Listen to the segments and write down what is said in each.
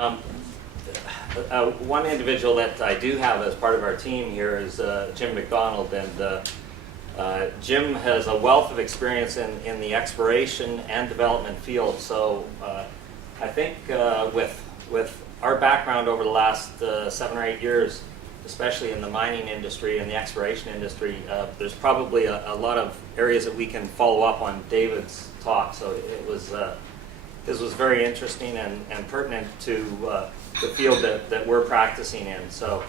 One individual that I do have as part of our team here is Jim McDonald, and Jim has a wealth of experience in the exploration and development field. So I think with our background over the last 7 or 8 years, especially in the mining industry and the exploration industry, there's probably a lot of areas that we can follow up on David's talk. So this was very interesting and pertinent to the field that we're practicing in. So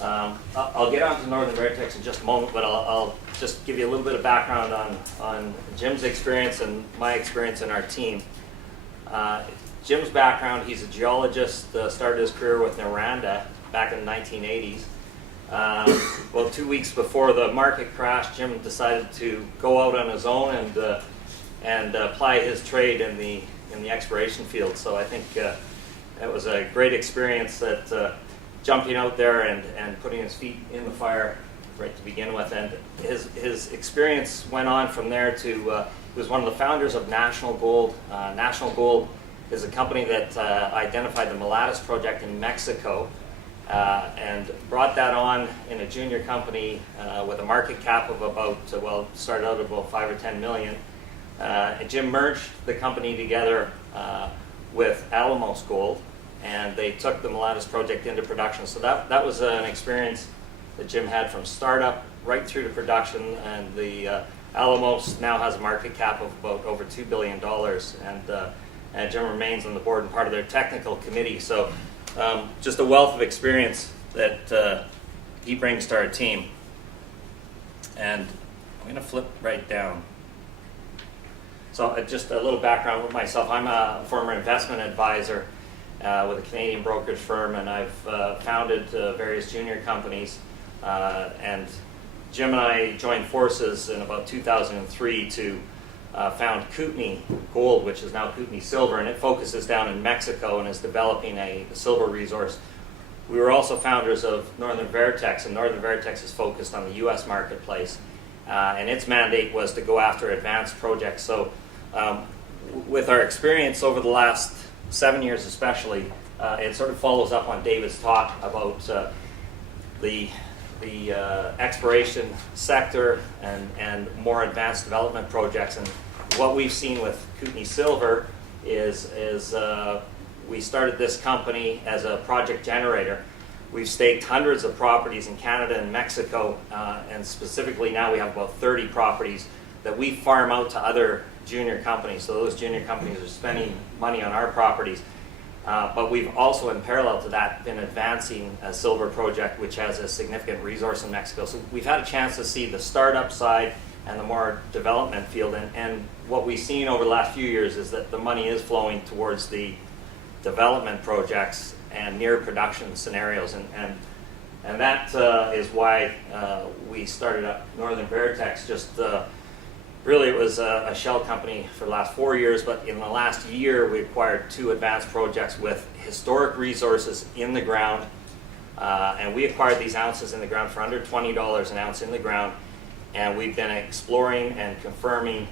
I'll get on to Northern Vertex in just a moment, but I'll just give you a little bit of background on Jim's experience and my experience in our team. Jim's background, he's a geologist, started his career with Noranda back in the 1980s. Well, 2 weeks before the market crashed, Jim decided to go out on his own and apply his trade in the exploration field. So I think it was a great experience that jumping out there and putting his feet in the fire right to begin with. And his experience went on from there to, he was one of the founders of National Gold. National Gold is a company that identified the Mulatos project in Mexico and brought that on in a junior company with a market cap of about, well, started out at about 5 or 10 million. And Jim merged the company together with Alamos Gold, and they took the Mulatos project into production. So that was an experience that Jim had from startup right through to production, and the Alamos now has a market cap of about over $2 billion, and Jim remains on the board and part of their technical committee. So just a wealth of experience that he brings to our team. And I'm going to flip right down. So just a little background with myself. I'm a former investment advisor with a Canadian brokerage firm, and I've founded various junior companies. And Jim and I joined forces in about 2003 to found Kootenay Gold, which is now Kootenay Silver, and it focuses down in Mexico and is developing a silver resource. We were also founders of Northern Vertex, and Northern Vertex is focused on the U.S. marketplace, and its mandate was to go after advanced projects. So with our experience over the last 7 years especially, it sort of follows up on David's talk about the exploration sector and more advanced development projects. And what we've seen with Kootenay Silver is we started this company as a project generator. We've staked hundreds of properties in Canada and Mexico, and specifically now we have about 30 properties that we farm out to other junior companies. So those junior companies are spending money on our properties. But we've also, in parallel to that, been advancing a silver project which has a significant resource in Mexico. So we've had a chance to see the startup side and the more development field. And what we've seen over the last few years is that the money is flowing towards the development projects and near production scenarios. And that is why we started up Northern Vertex. Really, it was a shell company for the last 4 years, but in the last year, we acquired 2 advanced projects with historic resources in the ground. And we acquired these ounces in the ground for under $20 an ounce in the ground. And we've been exploring and confirming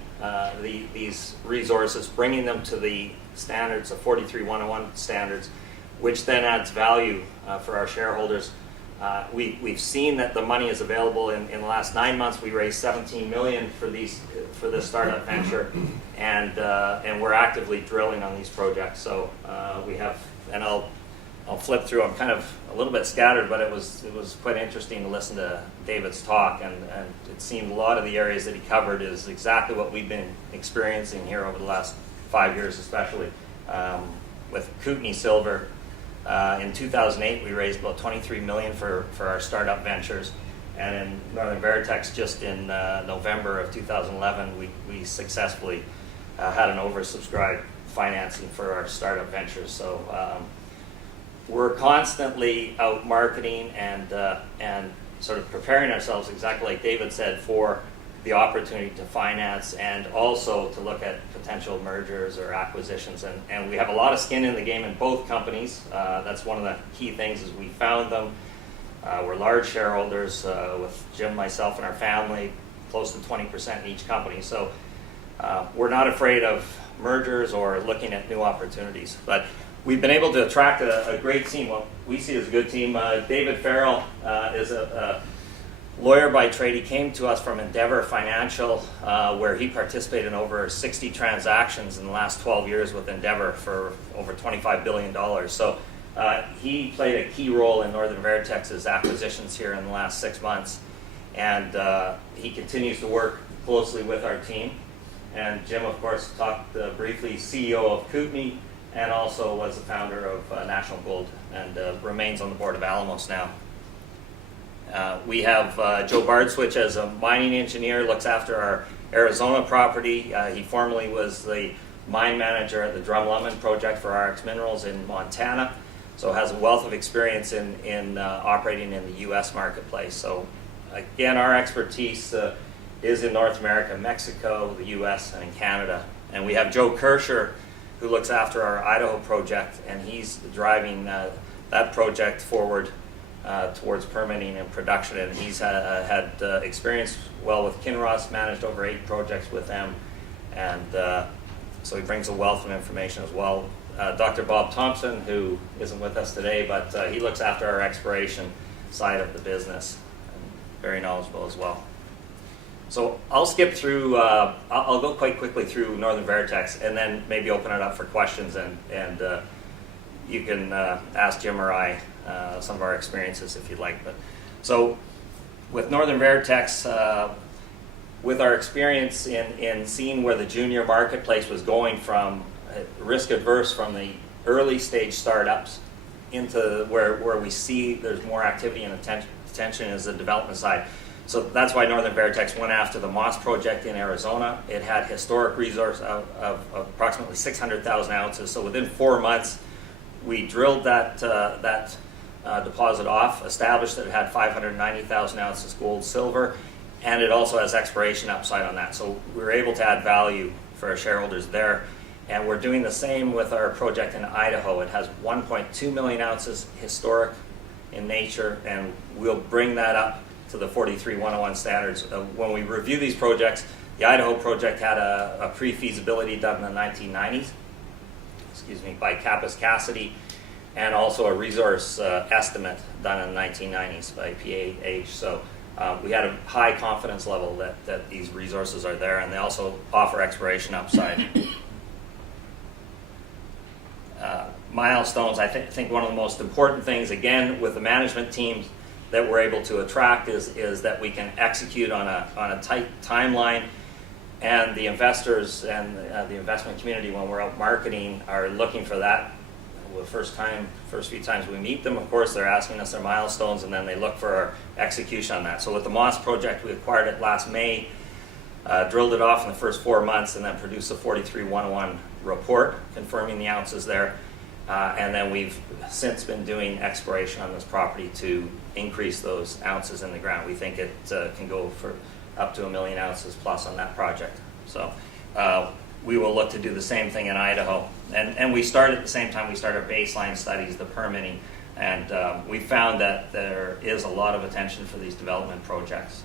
these resources, bringing them to the standards of 43101 standards, which then adds value for our shareholders. We've seen that the money is available. In the last 9 months, we raised $17 million for this startup venture, and we're actively drilling on these projects. So we have, and I'll flip through. I'm kind of a little bit scattered, but it was quite interesting to listen to David's talk, and it seemed a lot of the areas that he covered is exactly what we've been experiencing here over the last 5 years, especially with Kootenay Silver. In 2008, we raised about $23 million for our startup ventures, and in Northern Vertex, just in November of 2011, we successfully had an oversubscribed financing for our startup ventures. So we're constantly out marketing and sort of preparing ourselves, exactly like David said, for the opportunity to finance and also to look at potential mergers or acquisitions. And we have a lot of skin in the game in both companies. That's one of the key things is we found them. We're large shareholders with Jim, myself, and our family, close to 20% in each company. So we're not afraid of mergers or looking at new opportunities. But we've been able to attract a great team. Well, we see as a good team. David Farrell is a lawyer by trade. He came to us from Endeavor Financial, where he participated in over 60 transactions in the last 12 years with Endeavor for over $25 billion. So he played a key role in Northern Vertex's acquisitions here in the last 6 months. And he continues to work closely with our team. And Jim, of course, talked briefly, CEO of Kootenai, and also was the founder of National Gold, and remains on the board of Alamos now. We have Joe Bardswich as a mining engineer, looks after our Arizona property. He formerly was the mine manager at the Drumlummon project for RX Minerals in Montana, so has a wealth of experience in operating in the U.S. marketplace. So again, our expertise is in North America, Mexico, the U.S., and in Canada. And we have Joe Kirscher, who looks after our Idaho project, and he's driving that project forward towards permitting and production. And he's had experience well with Kinross, managed over 8 projects with them, and so he brings a wealth of information as well. Dr. Bob Thompson, who isn't with us today, but he looks after our exploration side of the business, and very knowledgeable as well. So I'll skip through, I'll go quite quickly through Northern Vertex and then maybe open it up for questions, and you can ask Jim or I some of our experiences if you'd like. But so with Northern Vertex, with our experience in seeing where the junior marketplace was going from risk adverse from the early stage startups into where we see there's more activity and attention is the development side. So that's why Northern Vertex went after the Moss project in Arizona. It had historic resource of approximately 600,000 ounces. So within 4 months, we drilled that deposit off, established that it had 590,000 ounces gold, silver, and it also has exploration upside on that. So we were able to add value for our shareholders there. And we're doing the same with our project in Idaho. It has 1.2 million ounces historic in nature, and we'll bring that up to the 43-101 standards. When we review these projects, the Idaho project had a pre-feasibility done in the 1990s, by Kappas Cassidy, and also a resource estimate done in the 1990s by PAH. So we had a high confidence level that these resources are there, and they also offer exploration upside. Milestones, I think one of the most important things, again, with the management teams that we're able to attract is that we can execute on a tight timeline, and the investors and the investment community, when we're out marketing, are looking for that. The first few times we meet them, of course, they're asking us their milestones, and then they look for our execution on that. So with the Moss project, we acquired it last May, drilled it off in the first 4 months, and then produced a 43-101 report confirming the ounces there. And then we've since been doing exploration on this property to increase those ounces in the ground. We think it can go for up to 1 million ounces plus on that project. So we will look to do the same thing in Idaho. And we start at the same time we start our baseline studies, the permitting, and we found that there is a lot of attention for these development projects.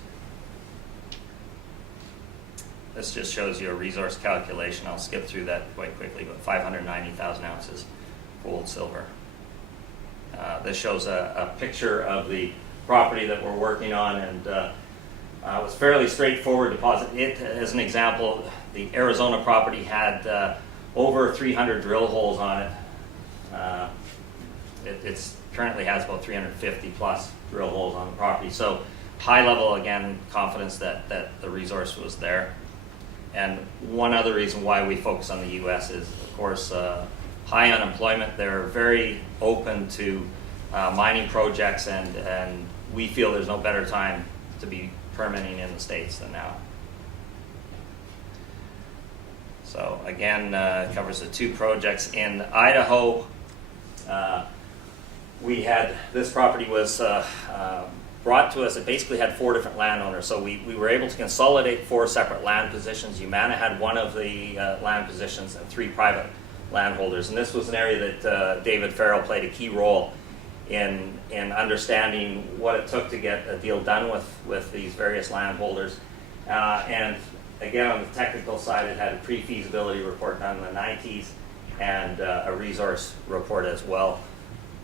This just shows you a resource calculation. I'll skip through that quite quickly, but 590,000 ounces gold, silver. This shows a picture of the property that we're working on, and it was a fairly straightforward deposit. It, as an example, the Arizona property had over 300 drill holes on it. It currently has about 350 plus drill holes on the property. So high level, again, confidence that the resource was there. And one other reason why we focus on the U.S. is, of course, high unemployment. They're very open to mining projects, and we feel there's no better time to be permitting in the States than now. So again, it covers the 2 projects in Idaho. We had, this property was brought to us. It basically had 4 different landowners, so we were able to consolidate 4 separate land positions. Humana had one of the land positions and 3 private landholders, and this was an area that David Farrell played a key role in understanding what it took to get a deal done with these various landholders. And again, on the technical side, it had a pre-feasibility report done in the 90s, and a resource report as well.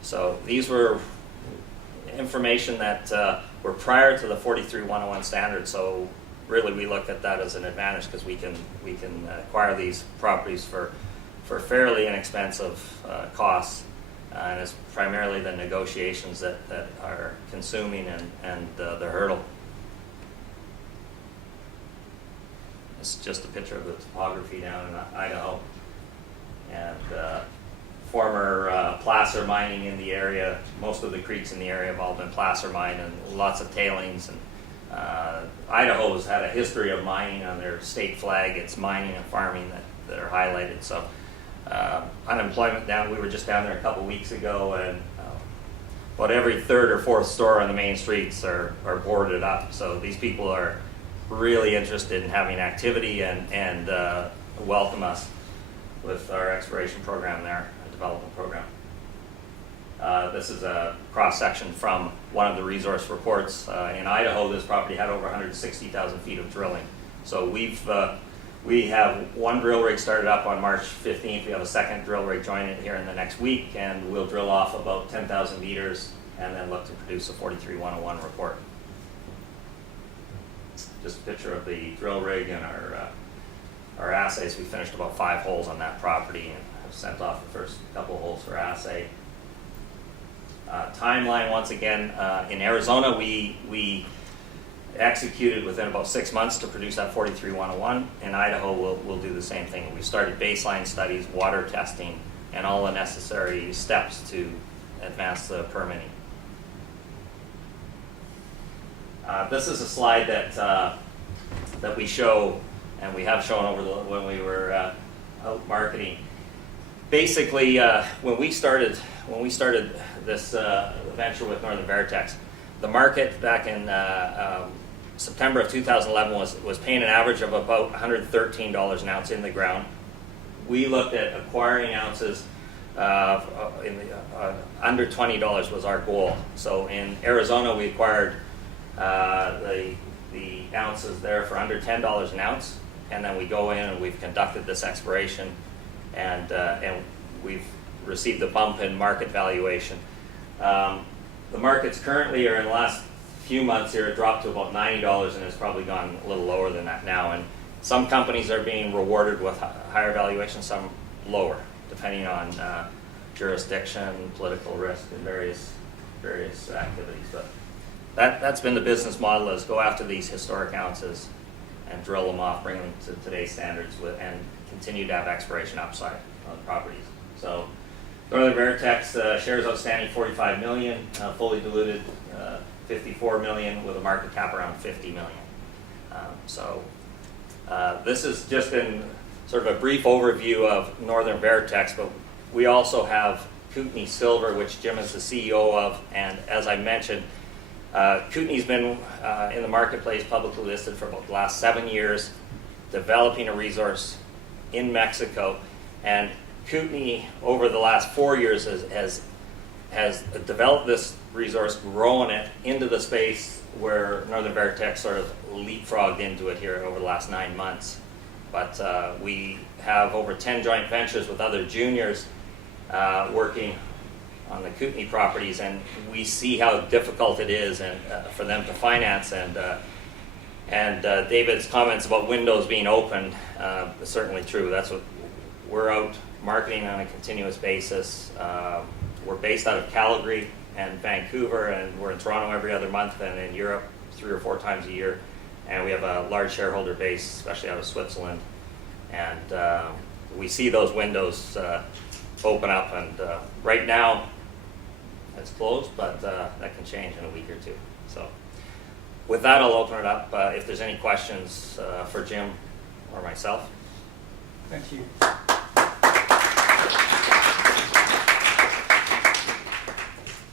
So these were information that were prior to the 43-101 standard. So really, we look at that as an advantage because we can acquire these properties for fairly inexpensive costs, and it's primarily the negotiations that are consuming and the hurdle. It's just a picture of the topography down in Idaho, and former placer mining in the area. Most of the creeks in the area have all been placer mined, and lots of tailings. And Idaho has had a history of mining on their state flag. It's mining and farming that are highlighted. So unemployment down. We were just down there a couple weeks ago, and about every third or fourth store on the main streets are boarded up. So these people are really interested in having activity and welcome us with our exploration program there, a development program. This is a cross-section from one of the resource reports. In Idaho, this property had over 160,000 feet of drilling. So we have one drill rig started up on March 15th. We have a second drill rig joining it here in the next week, and we'll drill off about 10,000 meters and then look to produce a 43-101 report. Just a picture of the drill rig and our assays. We finished about 5 holes on that property and have sent off the first couple holes for assay. Timeline, once again, in Arizona, we executed within about 6 months to produce that 43-101. In Idaho, we'll do the same thing. We started baseline studies, water testing, and all the necessary steps to advance the permitting. This is a slide that we show, and we have shown when we were out marketing. Basically, when we started this venture with Northern Vertex, the market back in September of 2011 was paying an average of about $113 an ounce in the ground. We looked at acquiring ounces under $20 was our goal. So in Arizona, we acquired the ounces there for under $10 an ounce, and then we go in and we've conducted this exploration, and we've received a bump in market valuation. The markets currently are in the last few months here, it dropped to about $90, and it's probably gone a little lower than that now. And some companies are being rewarded with higher valuation, some lower, depending on jurisdiction, political risk, and various activities. But that's been the business model: is go after these historic ounces and drill them off, bring them to today's standards, and continue to have exploration upside on the properties. So Northern Vertex shares outstanding 45 million, fully diluted 54 million, with a market cap around 50 million. This has just been sort of a brief overview of Northern Vertex, but we also have Kootenay Silver, which Jim is the CEO of, and as I mentioned, Kootenay's been in the marketplace, publicly listed, for about the last 7 years, developing a resource in Mexico. And Kootenay, over the last 4 years, has developed this resource, grown it into the space where Northern Vertex sort of leapfrogged into it here over the last 9 months. But we have over 10 joint ventures with other juniors working on the Kootenay properties, and we see how difficult it is for them to finance. And David's comments about windows being opened is certainly true. That's what we're out marketing on a continuous basis. We're based out of Calgary and Vancouver, and we're in Toronto every other month, and in Europe 3 or 4 times a year. And we have a large shareholder base, especially out of Switzerland. And we see those windows open up, and right now it's closed, but that can change in a week or two. So with that, I'll open it up if there's any questions for Jim or myself. Thank you.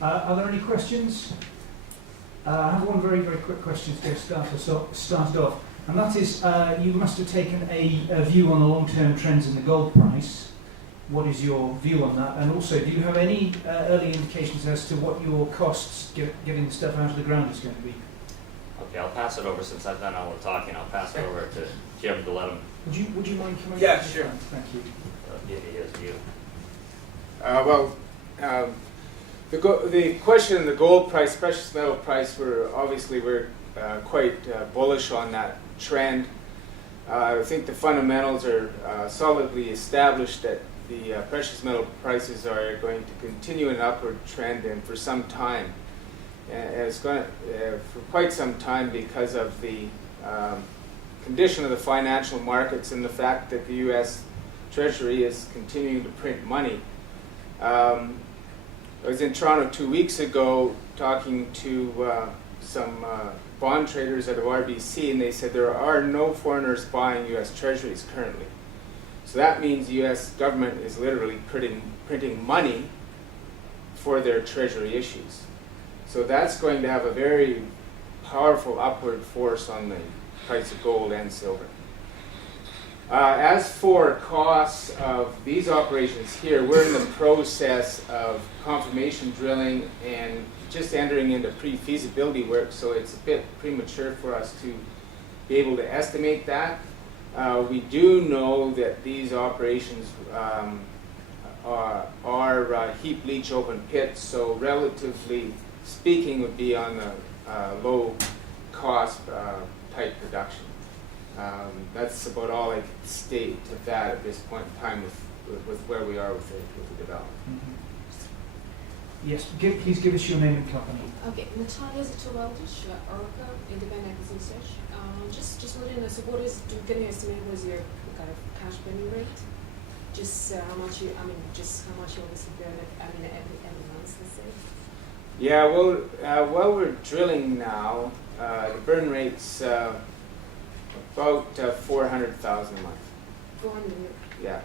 Are there any questions? I have one very, very quick question to get started off, and that is, you must have taken a view on the long-term trends in the gold price. What is your view on that? And also, do you have any early indications as to what your costs getting the stuff out of the ground is going to be? Okay, I'll pass it over, since I've done all the talking. I'll pass it over to Jim to let him. Would you mind coming? Yeah, sure. Thank you. give you his view. The question of the gold price, precious metal price, we're quite bullish on that trend. I think the fundamentals are solidly established that the precious metal prices are going to continue an upward trend, and for some time. And it's going to, for quite some time, because of the condition of the financial markets and the fact that the U.S. Treasury is continuing to print money. I was in Toronto 2 weeks ago talking to some bond traders out of RBC, and they said there are no foreigners buying U.S. Treasuries currently. So that means the U.S. government is literally printing money for their Treasury issues. So that's going to have a very powerful upward force on the price of gold and silver. As for costs of these operations here, we're in the process of confirmation drilling and just entering into pre-feasibility work, so it's a bit premature for us to be able to estimate that. We do know that these operations are heap leach open pits, so relatively speaking would be on the low cost type production. That's about all I can state to that at this point in time with where we are with the development. Mm-hmm. Yes, please give us your name and company. Okay, Natalia Zatovaldish, Oracle, Independent Research. Just wondering, so can you estimate what is your kind of cash burning rate? Just how much you obviously burn every month, let's say? Yeah, well, while we're drilling now, the burn rate's about 400,000 a month. 400. Yeah.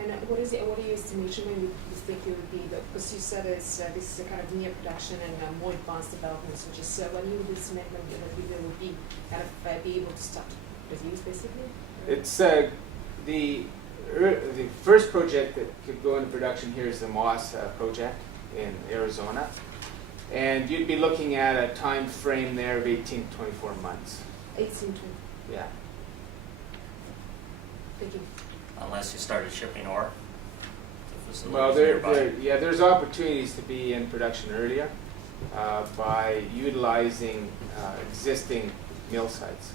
And what is your estimation when you think it would be? Because you said this is a kind of near production and more advanced development. So just when you would estimate when you would be kind of be able to start produce, basically. It's the first project that could go into production here is the Moss project in Arizona, and you'd be looking at a time frame there of 18 to 24 months. 18 to. Yeah. Thank you. Unless you started shipping ore to facilities Well, nearby. there's opportunities to be in production earlier by utilizing existing mill sites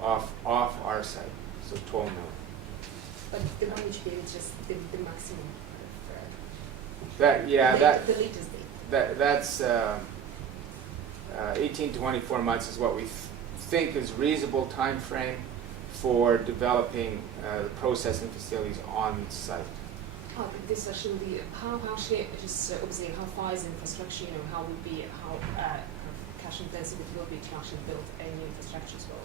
off our site, so toll mill. But the one which gave is just the maximum. The latest date. That's 18 to 24 months is what we think is reasonable time frame for developing the processing facilities on site. Oh, but this actually, how just obviously how far is infrastructure? How would be cash intensive it will be to actually build a new infrastructure as well.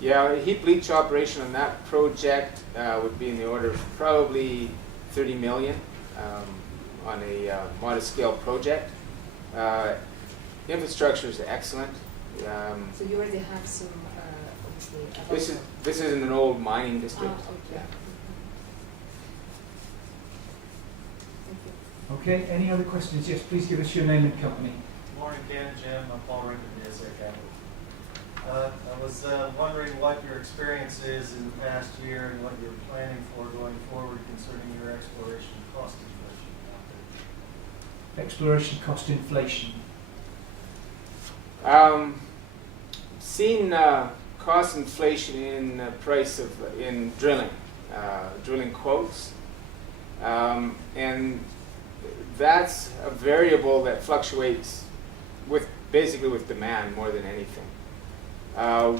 Yeah, a heap leach operation on that project would be in the order of probably 30 million on a modest scale project. The infrastructure is excellent. So you already have some obviously. This is in an old mining district. Okay. Yeah. Thank you. Okay, any other questions? Yes, please give us your name and company. Morning, Ken, Jim. I'm Paul Rickman, DSA Capital. I was wondering what your experience is in the past year and what you're planning for going forward concerning your exploration cost inflation out there. Exploration cost inflation. Seen cost inflation in price of in drilling quotes, and that's a variable that fluctuates basically with demand more than anything.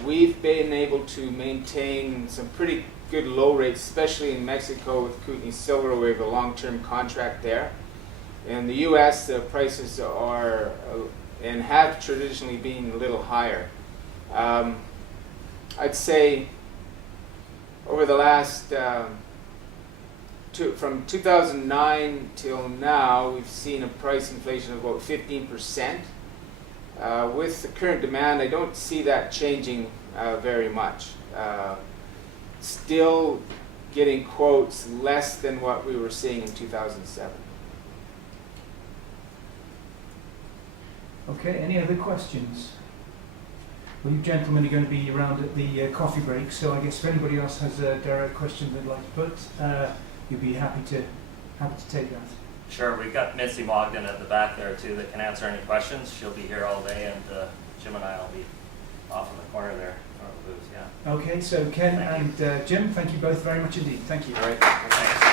We've been able to maintain some pretty good low rates, especially in Mexico with Kootenai Silver. We have a long-term contract there. In the U.S., the prices are and have traditionally been a little higher. I'd say over the last, from 2009 till now, we've seen a price inflation of about 15%. With the current demand, I don't see that changing very much. Still getting quotes less than what we were seeing in 2007. Okay, any other questions? Well, you gentlemen are going to be around at the coffee break, so I guess if anybody else has a direct question they'd like to put, you'd be happy to take that. Sure, we've got Missy Mogden at the back there too that can answer any questions. She'll be here all day, and Jim and I will be off in the corner there, or the booth, yeah. Okay, so Ken Thank and Jim, thank you both very much indeed. Thank you. All right, thanks.